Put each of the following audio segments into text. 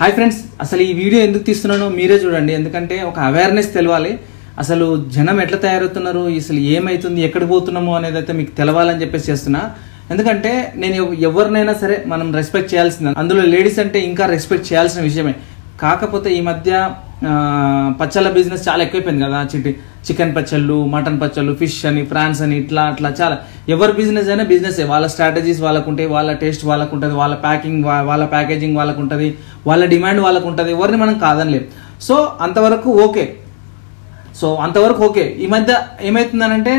Hi friends, అసలు ఈ video ఎందుకు తీస్తున్నానో మీరే చూడండి. ఎందుకంటే ఒక అవేర్నెస్ తెలవాలి. అసలు జనం ఎట్లా తయారవుతున్నారు, అసలు ఏమవుతుంది, ఎక్కడికి పోతున్నాము అనేది అయితే మీకు తెలవాలని చెప్పేసి చేస్తున్నా. ఎందుకంటే నేను ఎవరినైనా సరే మనం రెస్పెక్ట్ చేయాల్సింది, అందులో లేడీస్ అంటే ఇంకా రెస్పెక్ట్ చేయాల్సిన విషయమే. కాకపోతే ఈ మధ్య పచ్చళ్ళ బిజినెస్ చాలా ఎక్కువైపోయింది కదా. చికెన్ పచ్చళ్ళు, మటన్ పచ్చళ్ళు, ఫిష్ అని, ఫ్రాన్స్ అని, ఇట్లా అట్లా చాలా. ఎవరి బిజినెస్ అయినా బిజినెస్, వాళ్ళ స్ట్రాటజీస్ వాళ్ళకు ఉంటాయి, వాళ్ళ టేస్ట్ వాళ్ళకు ఉంటుంది, వాళ్ళ ప్యాకేజింగ్ వాళ్ళకు ఉంటుంది, వాళ్ళ డిమాండ్ వాళ్ళకు ఉంటుంది. ఎవరిని మనం కాదనలేం. సో అంతవరకు ఓకే. ఈ మధ్య ఏమవుతుందనంటే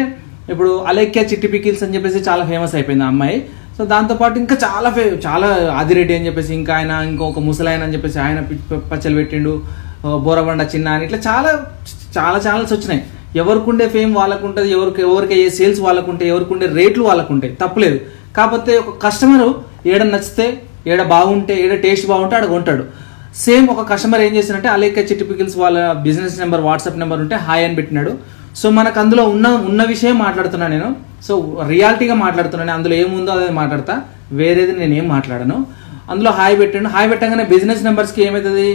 ఇప్పుడు అలేఖ్య చిట్టి పికిల్స్ అని చెప్పేసి చాలా ఫేమస్ అయిపోయింది ఆ అమ్మాయి. సో దాంతోపాటు ఇంకా చాలా ఆదిరెడ్డి అని చెప్పేసి ఇంకొక ముసలాయన అని చెప్పేసి ఆయన పచ్చలు పెట్టిండు, బోరబండ చిన్న అని, ఇట్లా చాలా ఛానల్స్ వచ్చినాయి. ఎవరికి ఉండే ఫేమ్ వాళ్ళకు ఉంటుంది, ఎవరికి అయ్యే సేల్స్ వాళ్ళకు ఉంటాయి, ఎవరికి ఉండే రేట్లు వాళ్ళకు ఉంటాయి, తప్పలేదు. కాకపోతే ఒక కస్టమరు ఏడ నచ్చితే, ఏడ బాగుంటే, ఏడ టేస్ట్ బాగుంటే ఆడ కొంటాడు. సేమ్ ఒక కస్టమర్ ఏం చేసినట్టే అలేఖ్య చిట్టి పికిల్స్ వాళ్ళ బిజినెస్ నెంబర్, వాట్సాప్ నెంబర్ ఉంటే హాయ్ అని పెట్టినాడు. సో మనకు అందులో ఉన్న విషయం మాట్లాడుతున్నాను నేను. సో రియాలిటీగా మాట్లాడుతున్నాను. అందులో ఏముందో అదే మాట్లాడతా, వేరేది నేను ఏం మాట్లాడను. అందులో హాయ్ పెట్టండు. హాయ్ పెట్టగానే బిజినెస్ నెంబర్స్కి ఏమవుతుంది,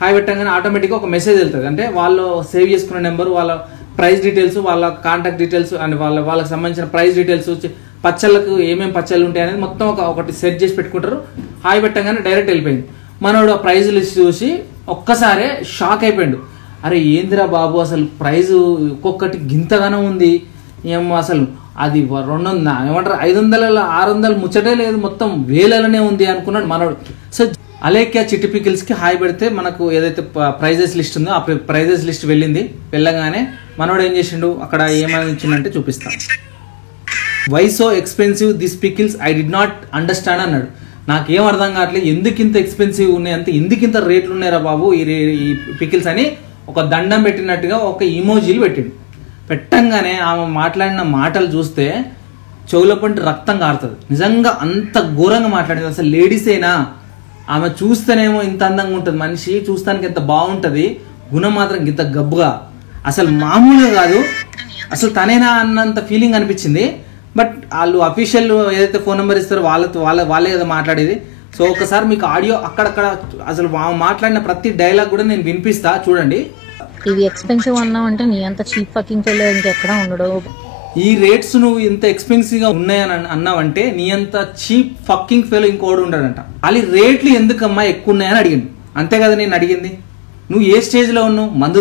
హాయ్ పెట్టగానే ఆటోమేటిక్గా ఒక మెసేజ్ వెళ్తుంది. అంటే వాళ్ళు సేవ్ చేసుకున్న నెంబర్, వాళ్ళ ప్రైస్ డీటెయిల్స్, వాళ్ళ కాంటాక్ట్ డీటెయిల్స్ అండ్ వాళ్ళకి సంబంధించిన ప్రైస్ డీటెయిల్స్, పచ్చళ్ళకు ఏమేమి పచ్చళ్ళు ఉంటాయి అనేది మొత్తం ఒకటి సెట్ చేసి పెట్టుకుంటారు. హాయ్ పెట్టగానే డైరెక్ట్ వెళ్ళిపోయింది. మనోడు ఆ ప్రైజ్ లిస్ట్ చూసి ఒక్కసారే షాక్ అయిపోయాడు. అరే ఏందిరా బాబు, అసలు ప్రైజు ఒక్కొక్కటి గింతగానే ఉంది, ఏమో అసలు అది 200 ఏమంటారు 500 600 ముచ్చటే లేదు, మొత్తం వేలలోనే ఉంది అనుకున్నాడు మనోడు. సో అలేఖ్య చిట్టి పికిల్స్కి హాయ్ పెడితే మనకు ఏదైతే ప్రైజెస్ లిస్ట్ ఉందో ఆ ప్రైజెస్ లిస్ట్ వెళ్ళగానే మనోడు ఏం చేసిండు, అక్కడ ఏమని ఇచ్చిందంటే చూపిస్తా. Why so expensive this pickles, I did not understand అన్నాడు. నాకేం అర్థం కావట్లేదు, ఎందుకింత ఎక్స్పెన్సివ్ ఉన్నాయి, ఎందుకింత రేట్లు ఉన్నాయిరా బాబు ఈ పికిల్స్ అని ఒక దండం పెట్టినట్టుగా ఒక ఇమోజీలు పెట్టిండు. పెట్టంగానే ఆమె మాట్లాడిన మాటలు చూస్తే చెవుల పంటి రక్తం కారుతుంది. నిజంగా అంత ఘోరంగా మాట్లాడింది. అసలు లేడీసేనా? ఆమె చూస్తేనేమో ఇంత అందంగా ఉంటుంది, మనిషి చూస్తానికి ఎంత బాగుంటుంది, గుణం మాత్రం ఇంత గబ్బుగా, అసలు మామూలుగా కాదు. అసలు తనేనా అన్నంత ఫీలింగ్ అనిపించింది. బట్ వాళ్ళు అఫీషియల్ ఏదైతే ఫోన్ నెంబర్ ఇస్తారో వాళ్ళే కదా మాట్లాడేది. సో ఒకసారి మీకు ఆడియో అక్కడక్కడ అసలు మాట్లాడిన ప్రతి డైలాగ్ కూడా నేను వినిపిస్తా, చూడండి. ఇది ఎక్స్పెన్సివ్ అన్నావు అంటే నీ అంత చీప్ ఫకింగ్ ఫెలో ఇంకెక్కడ ఉండడు. ఈ రేట్స్ నువ్వు ఇంత ఎక్స్పెన్సివ్ గా ఉన్నాయని అన్నావంటే నీ అంత చీప్ ఫకింగ్ ఫెలో ఇంకోడు ఉండడంట. వాళ్ళు రేట్లు ఎందుకమ్మా ఎక్కువ ఉన్నాయని అడిగింది. అంతే కదా నేను అడిగింది. నువ్వు ఏ స్టేజ్లో ఉన్నావు? మందు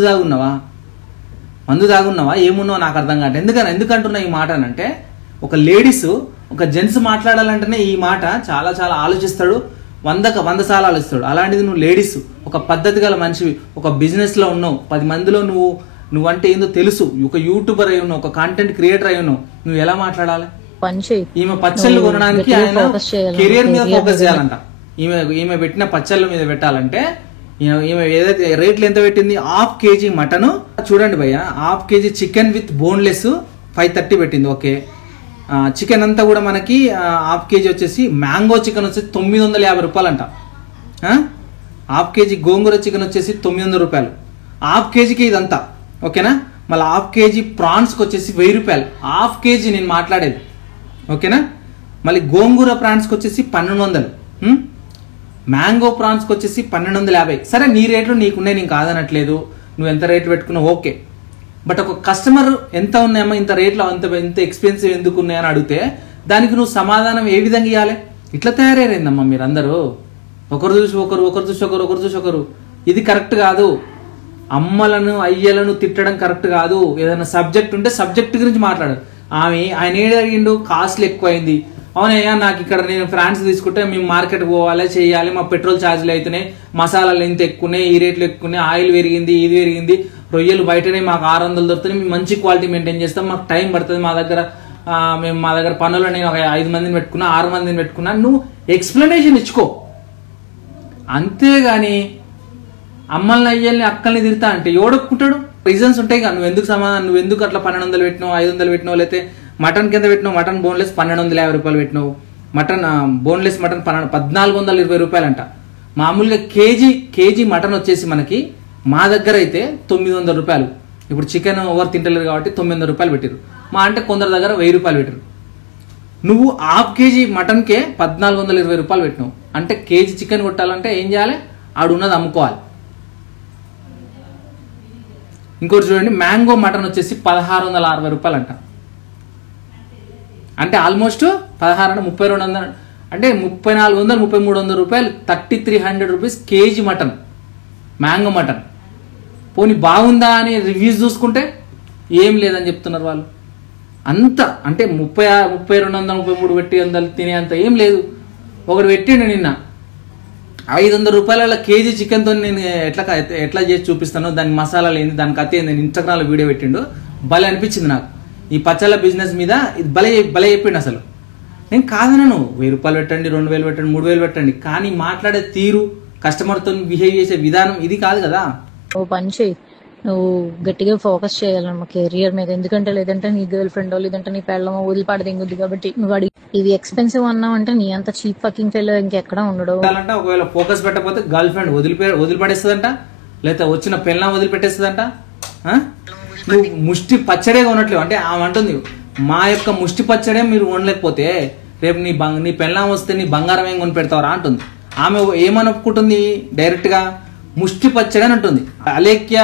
దాగున్నావా ఏమున్నావు నాకు అర్థం కాదు. ఎందుకంటున్నా ఈ మాట అంటే, ఒక లేడీస్ ఒక జెంట్స్ మాట్లాడాలంటేనే ఈ మాట చాలా చాలా ఆలోచిస్తాడు, 100 సార్లు ఆలోచిస్తాడు. అలాంటిది నువ్వు లేడీస్, ఒక పద్ధతి గల మనిషివి, ఒక బిజినెస్లో ఉన్నావు, 10 మందిలో నువ్వంటే ఏందో తెలుసు, ఒక యూట్యూబర్ అయి ఉన్నావు, ఒక కాంటెంట్ క్రియేటర్ అయి ఉన్నావు, నువ్వు ఎలా మాట్లాడాలి? ఈమె పచ్చళ్ళు కొనడానికి ఆయన కెరియర్ మీద ఫోకస్ చేయాలంట. ఈమె పెట్టిన పచ్చళ్ళ మీద పెట్టాలంటే ఈమె ఏదైతే రేట్లు ఎంత పెట్టింది, 1/2 kg మటన్ చూడండి భయ్య, 1/2 kg చికెన్ విత్ బోన్లెస్ 530 పెట్టింది. ఓకే, చికెన్ అంతా కూడా మనకి 1/2 kg వచ్చేసి మ్యాంగో చికెన్ వచ్చేసి 950 రూపాయలు అంట. 1/2 kg గోంగూర చికెన్ వచ్చేసి 900 రూపాయలు. 1/2 kgకి ఇదంతా ఓకేనా. మళ్ళీ 1/2 kg ప్రాన్స్కి వచ్చేసి 1000 రూపాయలు. 1/2 kg నేను మాట్లాడేది ఓకేనా. మళ్ళీ గోంగూర ప్రాన్స్కి వచ్చేసి 1200, మ్యాంగో ప్రాన్స్కి వచ్చేసి 1250. సరే నీ రేట్లు నీకున్నాయి, నేను కాదనట్లేదు, నువ్వు ఎంత రేట్లు పెట్టుకున్నావు ఓకే. బట్ ఒక కస్టమర్ ఎంత ఉన్నాయమ్మా ఇంత రేట్లో, ఎంత ఎక్స్పెన్సివ్ ఎందుకు ఉన్నాయని అడిగితే దానికి నువ్వు సమాధానం ఏ విధంగా ఇవ్వాలి? ఇట్లా తయారైందమ్మా మీరందరూ, ఒకరు చూసి ఒకరు. ఇది కరెక్ట్ కాదు. అమ్మలను అయ్యలను తిట్టడం కరెక్ట్ కాదు. ఏదైనా సబ్జెక్ట్ ఉంటే సబ్జెక్ట్ గురించి మాట్లాడు. ఆయన ఏడు అడిగిండు, కాస్ట్లు ఎక్కువైంది. అవునయ్యా, నాకు ఇక్కడ నేను ఫ్రాన్స్ తీసుకుంటే మేము మార్కెట్ పోవాలి, చేయాలి, మా పెట్రోల్ ఛార్జీలు అవుతున్నాయి, మసాలాలు ఇంత ఎక్కువన్నాయి, ఈ రేట్లు ఎక్కువన్నాయి, ఆయిల్ పెరిగింది, ఇది పెరిగింది, రొయ్యలు బయటనే మాకు 600 దొరుకుతాయి, మేము మంచి క్వాలిటీ మెయింటైన్ చేస్తాం, మాకు టైం పడుతుంది, మా దగ్గర పనులు నేను ఒక 5 మందిని పెట్టుకున్నా, 6 మందిని పెట్టుకున్నా. నువ్వు ఎక్స్ప్లెనేషన్ ఇచ్చుకో, అంతేగాని అమ్మల్ని అయ్యల్ని అక్కల్ని తిడతా అంటే ఎవడొక్కుంటాడు? రీజన్స్ ఉంటాయి కదా, నువ్వు ఎందుకు అట్లా 1200 పెట్టినావు, 500 పెట్టినావు, లేకపోతే మటన్ కింద పెట్టినావు, మటన్ బోన్లెస్ 1250 రూపాయలు పెట్టినావు, మటన్ బోన్లెస్ మటన్ 1420 రూపాయలు అంట. మామూలుగా కేజీ మటన్ వచ్చేసి మనకి మా దగ్గర అయితే 900 రూపాయలు. ఇప్పుడు చికెన్ ఎవరు తింటలేరు కాబట్టి 900 రూపాయలు పెట్టారు. మా అంటే కొందరి దగ్గర 1000 రూపాయలు పెట్టారు. నువ్వు 1/2 kg మటన్కే 1420 రూపాయలు పెట్టినావు అంటే కేజీ చికెన్ కొట్టాలంటే ఏం చేయాలి? ఆడున్నది అమ్ముకోవాలి. ఇంకోటి చూడండి, మ్యాంగో మటన్ వచ్చేసి 1660 రూపాయలు అంట. అంటే ఆల్మోస్ట్ 16 3200 అంటే 3400 3300 రూపాయలు, 3300 rupees KG mutton, mango mutton. పోనీ బాగుందా అని రివ్యూస్ చూసుకుంటే ఏం లేదని చెప్తున్నారు వాళ్ళు. అంత అంటే 3200 33 పెట్టి 100 తినే అంత ఏం లేదు. ఒకటి పెట్టిండు నిన్న 500 రూపాయల కేజీ చికెన్తో నేను ఎట్లా చేసి చూపిస్తాను, దాని మసాలాలు ఏంది, దాని కథ ఏంది, ఇన్స్టాగ్రామ్లో వీడియో పెట్టిండు. భలే అనిపించింది నాకు ఈ పచ్చళ్ళ బిజినెస్ మీద. ఇది భలే చెప్పిండు. అసలు నేను కాదనను, 1000 రూపాయలు పెట్టండి, 2000 పెట్టండి, 3000 పెట్టండి, కానీ మాట్లాడే తీరు, కస్టమర్తో బిహేవ్ చేసే విధానం ఇది కాదు కదా. ఓ పని చేయి, నువ్వు గట్టిగా ఫోకస్ చేయాలన్నమా కెరియర్ మీద. ఎందుకంటే లేదంటే నీ గర్ల్ ఫ్రెండ్ లేదంటే నీ పెళ్ళమో వదిలిపాడు దింగుద్ది. కాబట్టి నువ్వు ఇవి ఎక్స్పెన్సివ్ అన్నావు అంటే నీ అంత చీప్ ఫకింగ్ ఫెలో ఇంకెక్కడ ఉండడు. అంటే ఒకవేళ ఫోకస్ పెట్టకపోతే గర్ల్ ఫ్రెండ్ వదిలిపడేస్తుందంట, లేదా వచ్చిన పెళ్ళం వదిలిపెట్టేస్తుందంట. నువ్వు ముష్టి పచ్చడే కొనట్లేవు అంటే ఆమె అంటుంది, మా యొక్క ముష్టి పచ్చడే మీరు కొనలేకపోతే రేపు నీ పెళ్ళం వస్తే నీ బంగారం ఏం కొని పెడతావరా అంటుంది. ఆమె ఏమని ఒప్పుకుంటుంది డైరెక్ట్గా, ముష్టి పచ్చడి అని ఉంటుంది. అలేఖ్య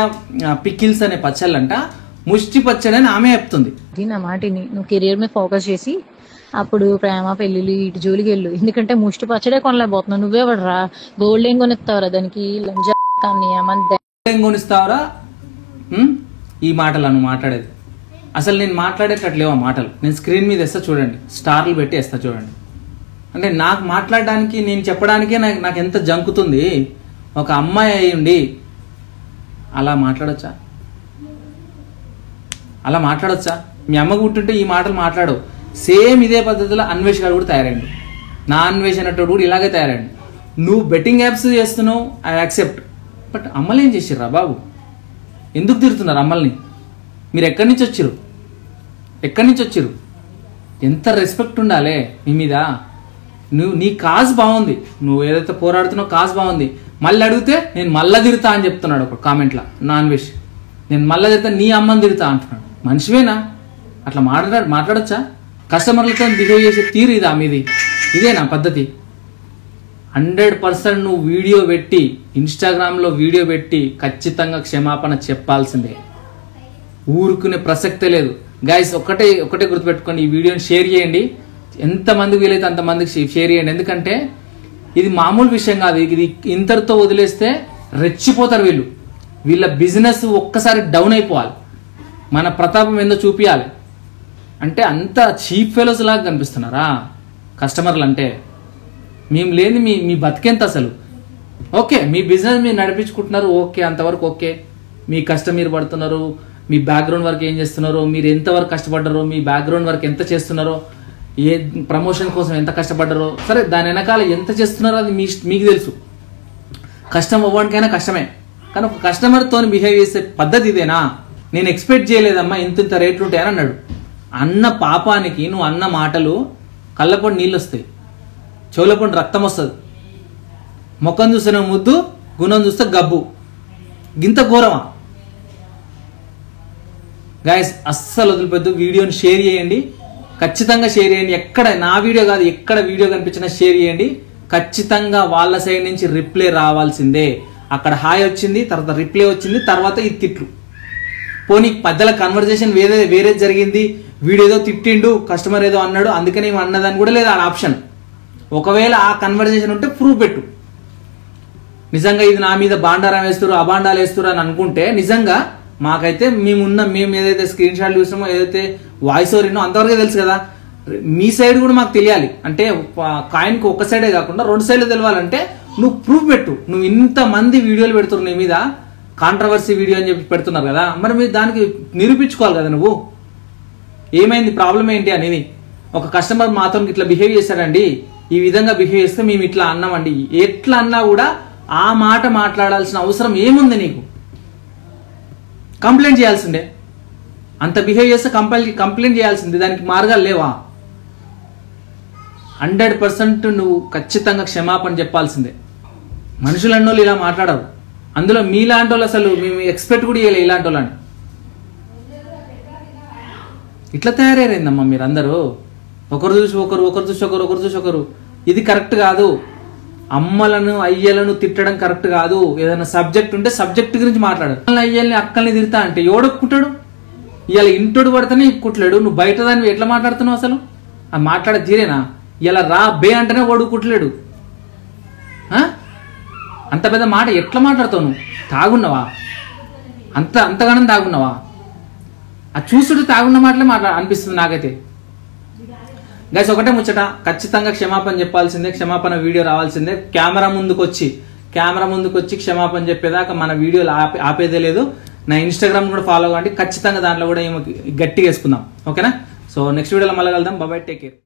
పికిల్స్ అనే పచ్చళ్ళంట ముష్టి పచ్చడి అని ఆమె చెప్తుంది. నా మాటిని నువ్వు కెరియర్ మీద ఫోకస్ చేసి అప్పుడు ప్రేమ పెళ్లిళ్ళు ఇటు జోలికి వెళ్ళు. ఎందుకంటే ముష్టి పచ్చడే కొనలేకపోతున్నావు. నువ్వే రా గోల్డ్ ఏం కొనిస్తావురా దానికి, లంజా ఏం కొనిస్తావరా. ఈ మాటలు నువ్వు మాట్లాడేది అసలు నేను మాట్లాడేటట్లేవు ఆ మాటలు. నేను స్క్రీన్ మీద వేస్తా చూడండి, స్టార్లు పెట్టి వేస్తా చూడండి. అంటే నాకు మాట్లాడడానికి, నేను చెప్పడానికే నాకు ఎంత జంకుతుంది. ఒక అమ్మాయి అయ్యుండి అలా మాట్లాడొచ్చా? అలా మాట్లాడొచ్చా? మీ అమ్మకు పుట్టుంటే ఈ మాటలు మాట్లాడవు. సేమ్ ఇదే పద్ధతిలో అన్వేష్ గారు కూడా తయారైండు. నా అన్వేష్ అనేటోడు కూడా ఇలాగే తయారైండు. నువ్వు బెట్టింగ్ యాప్స్ చేస్తున్నావు, ఐ యాక్సెప్ట్. బట్ అమ్మలు ఏం చేసిర్రా బాబు? ఎందుకు తిరుగుతున్నారు అమ్మల్ని? మీరు ఎక్కడి నుంచి వచ్చిర్రు? ఎంత రెస్పెక్ట్ ఉండాలి మీ మీద. నీ కాజ్ బాగుంది, నువ్వు ఏదైతే పోరాడుతున్నావు కాజ్ బాగుంది. మళ్ళీ అడిగితే నేను మళ్ళా తిరుగుతా అని చెప్తున్నాడు ఒక కామెంట్లో నాన్ వెజ్. నేను మళ్ళా తిరుగుతా, నీ అమ్మని తిరుగుతా అంటున్నాడు. మనిషివేనా? అట్లా మాట్లాడొచ్చా? కస్టమర్లతో బిహేవ్ చేసే తీరు ఇదా మీది? ఇదేనా పద్ధతి? 100% నువ్వు వీడియో పెట్టి ఇన్స్టాగ్రామ్లో వీడియో పెట్టి ఖచ్చితంగా క్షమాపణ చెప్పాల్సిందే. ఊరుకునే ప్రసక్తే లేదు. గైస్ ఒకటే గుర్తుపెట్టుకోండి, ఈ వీడియోని షేర్ చేయండి. ఎంతమందికి వీలైతే అంతమందికి షేర్ చేయండి. ఎందుకంటే ఇది మామూలు విషయం కాదు. ఇది ఇంతటితో వదిలేస్తే రెచ్చిపోతారు వీళ్ళు. వీళ్ళ బిజినెస్ ఒక్కసారి డౌన్ అయిపోవాలి. మన ప్రతాపం ఏందో చూపించాలి. అంటే అంత చీప్ ఫెలోస్ లాగా కనిపిస్తున్నారా కస్టమర్లు? అంటే మేము లేని మీ బతికెంత అసలు? ఓకే, మీ బిజినెస్ మీరు నడిపించుకుంటున్నారు, ఓకే, అంతవరకు ఓకే. మీ కష్టం మీరు పడుతున్నారు, మీ బ్యాక్గ్రౌండ్ వర్క్ ఏం చేస్తున్నారో, మీరు ఎంతవరకు కష్టపడ్డారో, మీ బ్యాక్గ్రౌండ్ వర్క్ ఎంత చేస్తున్నారో, ఏ ప్రమోషన్ కోసం ఎంత కష్టపడ్డారో, సరే దాని వెనకాల ఎంత చేస్తున్నారో అది మీకు తెలుసు. కష్టం అవ్వడానికైనా కష్టమే. కానీ ఒక కస్టమర్తో బిహేవ్ చేసే పద్ధతి ఇదేనా? నేను ఎక్స్పెక్ట్ చేయలేదమ్మా ఇంత రేట్లు ఉంటాయని అన్నాడు. అన్న పాపానికి నువ్వు అన్న మాటలు కళ్ళపొడి నీళ్ళు వస్తాయి, చెవులపొడి రక్తం వస్తుంది. ముఖం చూస్తే ముద్దు, గుణం చూస్తే గబ్బు. గింత ఘోరమా? గైస్ అస్సలు వదిలిపోద్దు. వీడియోని షేర్ చేయండి, ఖచ్చితంగా షేర్ చేయండి. ఎక్కడ నా వీడియో కాదు, ఎక్కడ వీడియో కనిపించినా షేర్ చేయండి. ఖచ్చితంగా వాళ్ళ సైడ్ నుంచి రిప్లై రావాల్సిందే. అక్కడ హాయ్ వచ్చింది, తర్వాత రిప్లై వచ్చింది, తర్వాత ఈ తిట్లు. పోనీ మధ్యలో కన్వర్జేషన్ వేరే జరిగింది, వీడేదో తిట్టిండు, కస్టమర్ ఏదో అన్నాడు అందుకని ఏమి అన్నదని కూడా లేదు ఆ ఆప్షన్. ఒకవేళ ఆ కన్వర్జేషన్ ఉంటే ప్రూఫ్ పెట్టు. నిజంగా ఇది నా మీద బాండారం వేస్తారు, అబాండాలు వేస్తారు అని అనుకుంటే నిజంగా మాకైతే మేము ఏదైతే స్క్రీన్ షాట్లు చూసినామో, ఏదైతే వాయిస్ ఓవర్ విన్నామో అంతవరకే తెలుసు కదా. మీ సైడ్ కూడా మాకు తెలియాలి. అంటే కాయిన్కి ఒక్క సైడే కాకుండా 2 సైడ్లు తెలవాలంటే నువ్వు ప్రూఫ్ పెట్టు. నువ్వు ఇంతమంది వీడియోలు పెడుతున్నారు నీ మీద, కాంట్రవర్సీ వీడియో అని చెప్పి పెడుతున్నారు కదా, మరి మీరు దానికి నిరూపించుకోవాలి కదా. నువ్వు ఏమైంది, ప్రాబ్లం ఏంటి అనేది. ఒక కస్టమర్ మాతో ఇట్లా బిహేవ్ చేశాడండి, ఈ విధంగా బిహేవ్ చేస్తే మేము ఇట్లా అన్నామండి, ఎట్లా అన్నా కూడా ఆ మాట మాట్లాడాల్సిన అవసరం ఏముంది నీకు? కంప్లైంట్ చేయాల్సిందే. అంత బిహేవ్ చేస్తే కంప్లైంట్ చేయాల్సిందే. దానికి మార్గాలు లేవా? 100% నువ్వు ఖచ్చితంగా క్షమాపణ చెప్పాల్సిందే. మనుషులన్నోళ్ళు ఇలా మాట్లాడరు. అందులో మీలాంటి వాళ్ళు అసలు మేము ఎక్స్పెక్ట్ కూడా చేయలే ఇలాంటి వాళ్ళని. ఇట్లా తయారయ్యారేందమ్మా మీరందరూ? ఒకరు చూసి ఒకరు ఇది కరెక్ట్ కాదు. అమ్మలను అయ్యలను తిట్టడం కరెక్ట్ కాదు. ఏదైనా సబ్జెక్ట్ ఉంటే సబ్జెక్ట్ గురించి మాట్లాడు. అయ్యల్ని అక్కల్ని తిడతా అంటే ఎవడొక్కుంటాడు? ఇవాళ ఇంటోడు పడితేనే కుట్లేడు, నువ్వు బయట దాన్ని ఎట్లా మాట్లాడుతున్నావు అసలు? అది మాట్లాడే తీరేనా? ఇలా రా బే అంటేనే వాడు కుట్లేడు. అంత పెద్ద మాట ఎట్లా మాట్లాడుతావు నువ్వు? తాగున్నావా? అంతగానం తాగున్నావా? అది చూస్తుంటే తాగున్న మాటలే అనిపిస్తుంది నాకైతే. గైస్ ఒకటే ముచ్చట, ఖచ్చితంగా క్షమాపణ చెప్పాల్సిందే, క్షమాపణ వీడియో రావాల్సిందే. కెమెరా ముందుకు వచ్చి క్షమాపణ చెప్పేదాకా మన వీడియోలు ఆపేదే లేదు. నా ఇన్స్టాగ్రామ్ కూడా ఫాలో అవ్వండి, ఖచ్చితంగా దాంట్లో కూడా గట్టిగా వేసుకుందాం. ఓకేనా? సో నెక్స్ట్ వీడియోలో మళ్ళీ కలుద్దాం. Bye, take care.